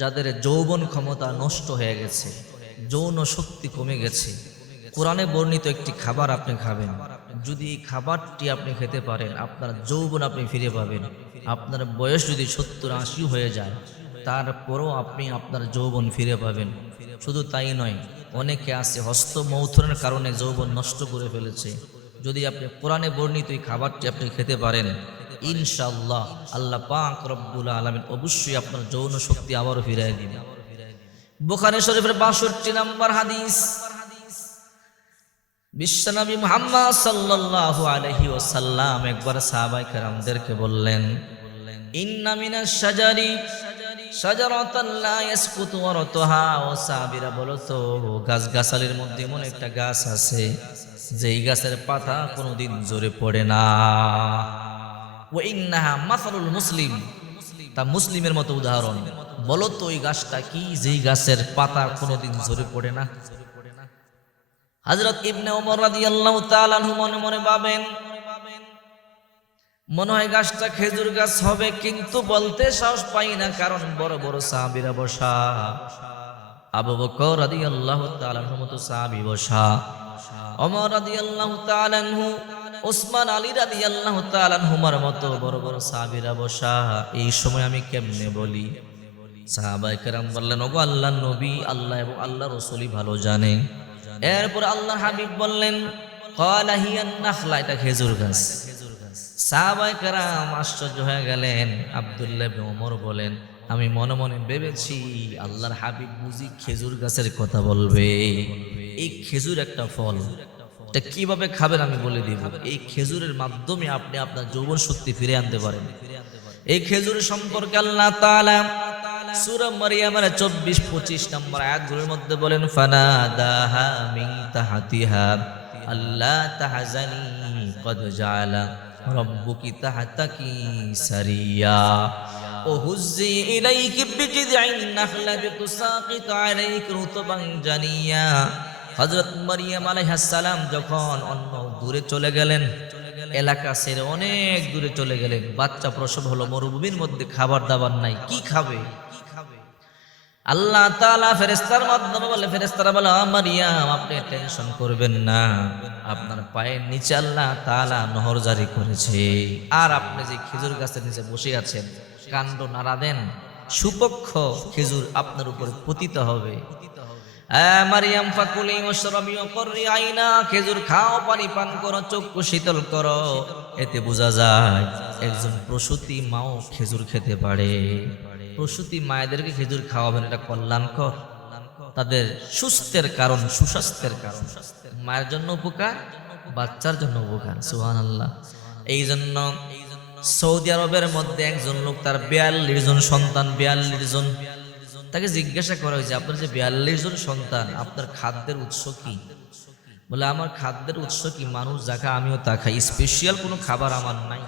যাদের যৌবন ক্ষমতা নষ্ট হয়ে গেছে, যৌন শক্তি কমে গেছে, কোরআনে বর্ণিত একটি খাবার আপনি খাবেন। যদি এই খাবারটি আপনি খেতে পারেন, আপনার যৌবন আপনি ফিরে পাবেন। আপনার বয়স যদি 70-80 হয়ে যায়, তারপরও আপনি আপনার যৌবন ফিরে পাবেন। শুধু তাই নয়, অনেকে আছে হস্তমৈথুনের কারণে যৌবন নষ্ট করে ফেলেছে। যদি আপনি কোরআনে বর্ণিত এই খাবারটি আপনি খেতে পারেন, ইনশাআল্লাহ আল্লাহ পাক রব্বুল আলামিন অবশ্যই আপনার যৌন শক্তি আবারও ফিরিয়ে দিবেন। বুখারী শরীফের ৬২ নম্বর হাদিস, বিশ্বনবী মুহাম্মদ সাল্লাল্লাহু আলাইহি ওয়াসাল্লাম একবার সাহাবায়ে কেরামদেরকে বললেন, ইন্না মিনাশ শাজারি শাজারাতান লা ইয়াসকুতু ওয়ারাতুহা। ও সাহাবীরা বলো তো, গাছগাছালির মধ্যে এমন একটা গাছ আছে যেই গাছের পাতা কোনোদিন ঝরে পড়ে না। ওয়া ইন্নাহা মাসালুল মুসলিম, তা মুসলিমের মতো উদাহরণ। বলো তো ওই গাছটা কি যেই গাছের পাতা কোনোদিন ঝরে পড়ে না? হযরত ইবনে ওমর রাদিয়াল্লাহু তাআলা আনহু মনে মনে ভাবেন, মনে হয় গাছটা খেজুর গাছ হবে, কিন্তু বলতে সাহস পাই না, কারণ বড় বড় সাহাবীরা বসা। আবু বকর রাদিয়াল্লাহু তাআলা আনহু মতো সাহাবী বসা, ওমর রাদিয়াল্লাহু তাআলা আনহু, ওসমান আলী রাদিয়াল্লাহু তাআলা আনহুমার মতো বড় বড় সাহাবীরা বসা। এই সময় আমি কেমনে বলি? সাহাবায়ে কেরাম বললেন, ওগো আল্লাহর নবী, আল্লাহ এবং আল্লাহর রাসূলই ভালো জানে। এরপর আল্লাহর হাবিব বললেন, ক্বালা হিয়ান নাখলা, এটা খেজুর গাছ। সাহাবায়ে কেরাম আশ্চর্য হয়ে গেলেন। আব্দুল্লাহ ইবনে ওমর বলেন, আমি মনে মনে ভেবেছি আল্লাহর হাবিব বুঝি খেজুর গাছের কথা বলবে। এই খেজুর একটা ফল, এটা কিভাবে খাবেন আমি বলে দিব। এই খেজুরের মাধ্যমে আপনি আপনার যৌবন শক্তি ফিরে আনতে পারেন। এই খেজুর সম্পর্কে আল্লাহ তাআলা সূরা মারইয়ামের ২৪-২৫ নম্বর আয়াতগুলোর মধ্যে বলেন, ফানাদাহা মিন তাহতিহা আল্লা তাহজানি কদ জাআলা রাব্বুকি তাহতাকি সারিয়া ও হুজ্জি ইলাইকি বিজিদিন নাখলাতি তুসাকিতু আলাইকি রুতবান জানিয়া। হযরত মারইয়াম আলাইহিস সালাম যখন অন্য দূরে চলে গেলেন, এলাকা ছেড়ে অনেক দূরে চলে গেলেন, বাচ্চা প্রসব হলো, মরুভূমির মধ্যে খাবার দাবার নাই, কি খাবে? আল্লাহ তাআলা ফেরেশতার মাধ্যমে বলে, ফেরেশতারা বলে, মারইয়াম আপনি টেনশন করবেন না, আপনার পায়ের নিচে আল্লাহ তাআলা নহর জারি করেছে। আর আপনি যে খেজুর গাছের নিচে বসে আছেন, কাণ্ড নাড়া দেন, সুপক্ষ খেজুর আপনার উপর পতিত হবে। মারইয়াম ফাকুলি ওয়াশরাবি ওয়াকরি আইনা, খেজুর খাও, পানি পান করো, চক্ষু শীতল করো। এতে বোঝা যায় একজন প্রসূতি মাও খেজুর খেতে পারে। প্রসূতি মায়েদেরকে খেজুর খাওয়াবেন, এটা কল্যাণকর, তাদের সুস্থের কারণ, সুস্বাস্থ্যের কারণ। মায়ের জন্য উপকার, বাচ্চার জন্য উপকার। সুবহানাল্লাহ। এই জন্য সৌদি আরবের মধ্যে একজন লোক, তার ৪২ জন সন্তান, ৪২ জন। তাকে জিজ্ঞাসা করা হয়েছে, আপনার যে ৪২ জন সন্তান, আপনার খাদ্যের উৎস কি? বলে, আমার খাদ্যের উৎস কি? মানুষ যা খায় আমিও তা খাই, স্পেশাল কোনো খাবার আমার নাই,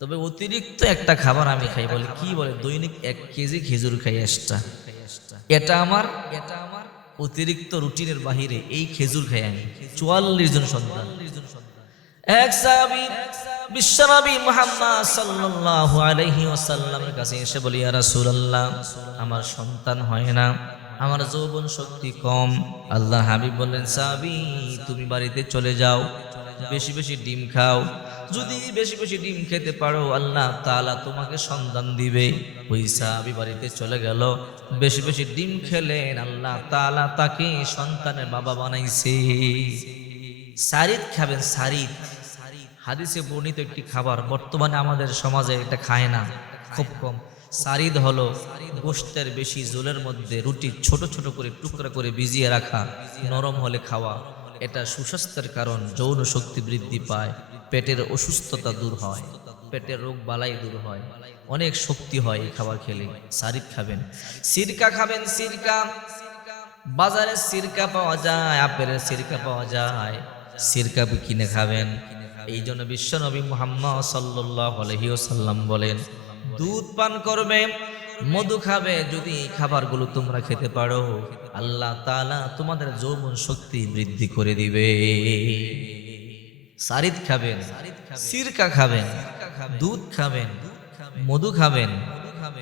তবে অতিরিক্ত একটা খাবার আমি খাই। বলে, কি? বলে, দৈনিক ১ কেজি খেজুর খাই এক্সট্রা। এটা আমার অতিরিক্ত রুটিনের বাহিরে, এই খেজুর খাই আমি। ৪৪ জন সন্তান। এক সাহাবী বিশ্বনবী মুহাম্মদ সাল্লাল্লাহু আলাইহি ওয়াসাল্লামের কাছে এসে বলি, ইয়া রাসূলুল্লাহ, আমার সন্তান হয় না, আমার যৌবন শক্তি কম। আল্লাহ হাবিব বললেন, সাহাবী তুমি বাড়িতে চলে যাও, বেশি বেশি ডিম খাও। যদি বেশি বেশি ডিম খেতে পারো, আল্লাহ তাআলা তোমাকে সন্তান দিবে। ওই সাহাবী বাড়িতে চলে গেল, বেশি বেশি ডিম খেলেন, আল্লাহ তাআলা তাকে সন্তানের বাবা বানাইছে। সারিদ খাবেন, সারিদ হাদিসে বর্ণিত একটি খাবার, বর্তমানে আমাদের সমাজে এটা খায় না, খুব কম। সারিদ হলো গোশতের বেশি ঝোলের মধ্যে রুটি ছোট ছোট করে টুকরা করে ভিজিয়ে রাখা, নরম হলে খাওয়া। এটা সুস্বাস্থ্যের কারণ, যৌন শক্তি বৃদ্ধি পায়, পেটের অসুস্থতা দূর হয়, পেটের রোগ বালাই দূর হয়, অনেক শক্তি হয় এই খাবার খেলে। সারিদ খাবেন। সিরকা খাবেন, সিরকা। বাজারে সিরকা পাওয়া যায়, আপেলের সিরকা পাওয়া যায়, সিরকা কিনে খাবেন। এই জন্য বিশ্বনবী মুহাম্মদ সাল্লাল্লাহু আলাইহি ওয়াসাল্লাম বলেন, দুধ পান করবে, মধু খাবে, যদি এই খাবারগুলো তোমরা খেতে পারো, আল্লাহ তাআলা তোমাদের যৌবন শক্তি বৃদ্ধি করে দিবে। সারিদ খাবেন, সিরকা খাবেন, দুধ খাবেন, মধু খাবেন,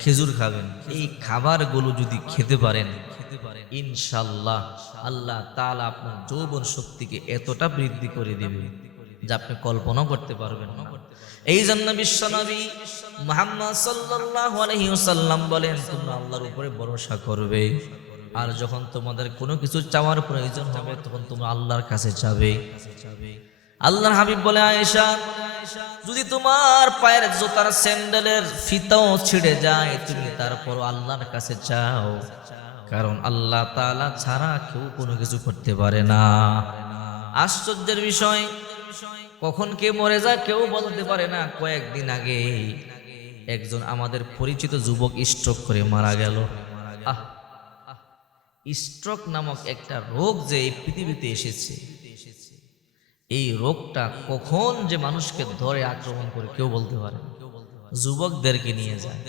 খেজুর খাবেন। এই খাবারগুলো যদি খেতে পারেন ইনশাআল্লাহ আল্লাহ তাআলা আপনার যৌবন শক্তিকে এতটা বৃদ্ধি করে দেবে যা আপনি কল্পনা করতে পারবেন না। এই জন্য বিশ্বনবী মুহাম্মদ সাল্লাল্লাহু আলাইহি ওয়াসাল্লাম বলেন, তোমরা আল্লাহর উপরে ভরসা করবে, আর যখন তোমাদের কোনো কিছু চাওয়ার প্রয়োজন হবে তখন তোমরা আল্লাহর কাছে যাবে। আল্লাহর হাবিব বলে, আয়েশা, যদি তোমার পায়ের জুতার স্যান্ডেলের ফিতাও ছিঁড়ে যায় তুমি তারপর আল্লাহর কাছে চাও, কারণ আল্লাহ তাআলা ছাড়া কেউ কোনো কিছু করতে পারে না। আশ্চর্যের বিষয়, কখন কে মরে যায় কেউ বলতে পারে না। কয়েকদিন আগে একজন আমাদের পরিচিত যুবক স্ট্রোক করে মারা গেল। স্ট্রোক নামক একটা রোগ যে এই পৃথিবীতে এসেছে, এই রোগটা কখন যে মানুষকে ধরে আক্রমণ করে কেউ বলতে পারে না। যুবকদেরকে নিয়ে যায়।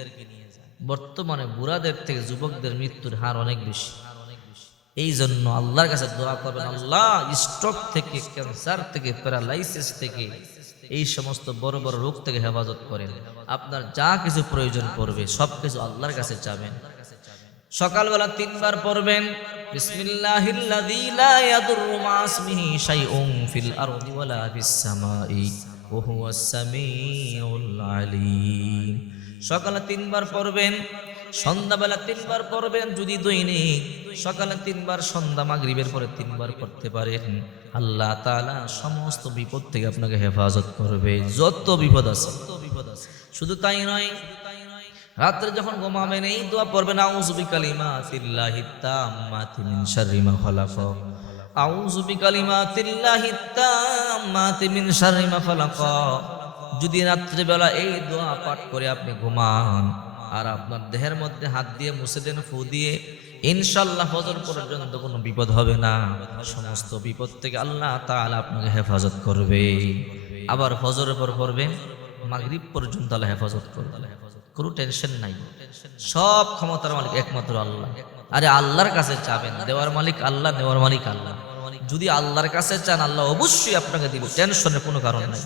বর্তমানে বুড়াদের থেকে যুবকদের মৃত্যুর হার অনেক বেশি। এই জন্য আল্লাহর কাছে দোয়া করবেন, আল্লাহ স্ট্রোক থেকে, ক্যান্সার থেকে, প্যারালাইসিস থেকে, এই সমস্ত বড় বড় রোগ থেকে হেফাজত করেন। আপনার যা কিছু প্রয়োজন পড়বে সবকিছু আল্লাহর কাছে চাবেন। সকালবেলা 3 বার পড়বেন, বিসমিল্লাহিল্লাযী লা ইয়াদুররু মা ইসমিহি শাইউন ফিল আরদি ওয়ালা ফিস সামাই ওয়া হুয়াস সামিউল আলীম। সকালে 3 বার পড়বেন, সন্ধ্যাবেলা 3 বার পড়বেন। যদি দৈনিক সকালে 3 বার, সন্ধ্যা মাগরিবের পরে 3 বার পড়তে পারেন, আল্লাহ তাআলা সমস্ত বিপদ থেকে আপনাকে হেফাজত করবে, যত বিপদ আছে। শুধু তাই নয়, রাত্রে যখন ঘুমাবেন এই দোয়া পড়বেন, আউযু বিকালিমাতিল্লাহিত তাম্মাতি মিন শাররি মা খালাক, আউযু বিকালিমাতিল্লাহিত তাম্মাতি মিন শাররি মা খালাক। যদি রাত্রে বেলা এই দোয়া পাঠ করে আপনি ঘুমান আর আপনার দেহের মধ্যে হাত দিয়ে মুছে দেন, ফু দিয়ে, ইনশাআল্লাহ ফজর পর্যন্ত কোনো বিপদ হবে না। সমস্ত বিপদ থেকে আল্লাহ তাআলা আপনাকে হেফাজত করবে। আবার ফজরের পর পড়বেন, মাগরিব পর্যন্ত আল্লাহ হেফাজত করবে। কোনো টেনশন নাই। সব ক্ষমতার মালিক একমাত্র আল্লাহ। আরে আল্লাহর কাছে চাবেন, দেওয়ার মালিক আল্লাহ, নেওয়ার মালিক আল্লাহ। যদি আল্লাহর কাছে চান আল্লাহ অবশ্যই আপনাকে দিব, টেনশনের কোনো কারণ নাই।